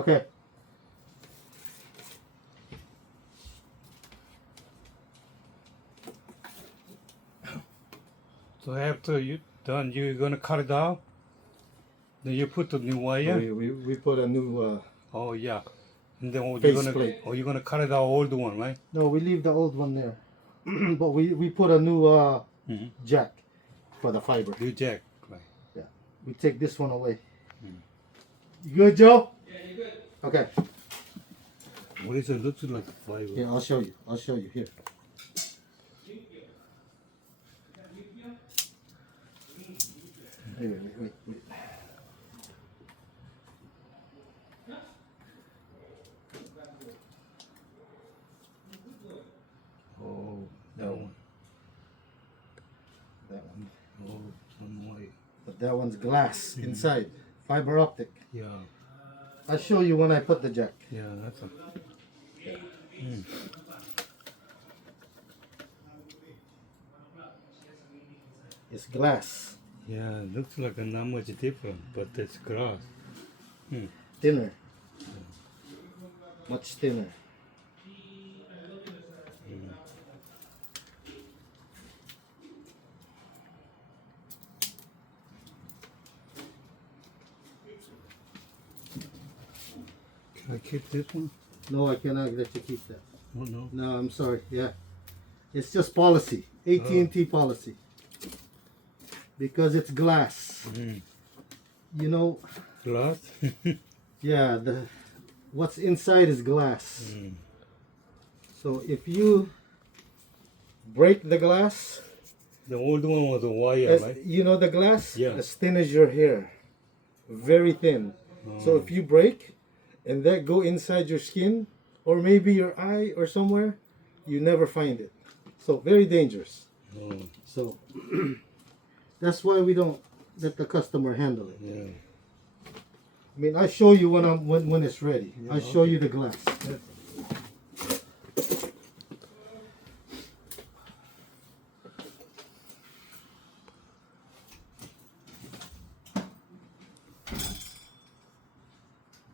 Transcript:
Okay. So after you done, you're gonna cut it out. Then you put the new wire. We put a new Oh yeah. And then you're faceplate. you're gonna cut it out old one, right? No, we leave the old one there. But we put a new jack for the fiber. New jack, right? Yeah. We take this one away. You good, Joe? Yeah, you good. Okay. What is it? Looks like a fiber. Here, I'll show you. I'll show you here. Wait. Oh, that one. That one. Oh, some white. But that one's glass inside. Fiber optic. Yeah. I'll show you when I put the jack. Yeah, that's a. It's glass. Yeah, it looks like a not much different, but it's glass. Thinner. Much thinner. Can I keep this one? No, I cannot let you keep that. Oh no. No, I'm sorry. Yeah. It's just policy. AT&T policy. Because it's glass. You know, Glass? yeah, what's inside is glass. So if you break the glass, The old one was a wire, right? you know the glass? Yeah. As thin as your hair. Very thin. So if you break and that go inside your skin or maybe your eye or somewhere, you never find it. So very dangerous. So that's why we don't let the customer handle it. Yeah. I mean, I show you when it's ready. I show you the glass.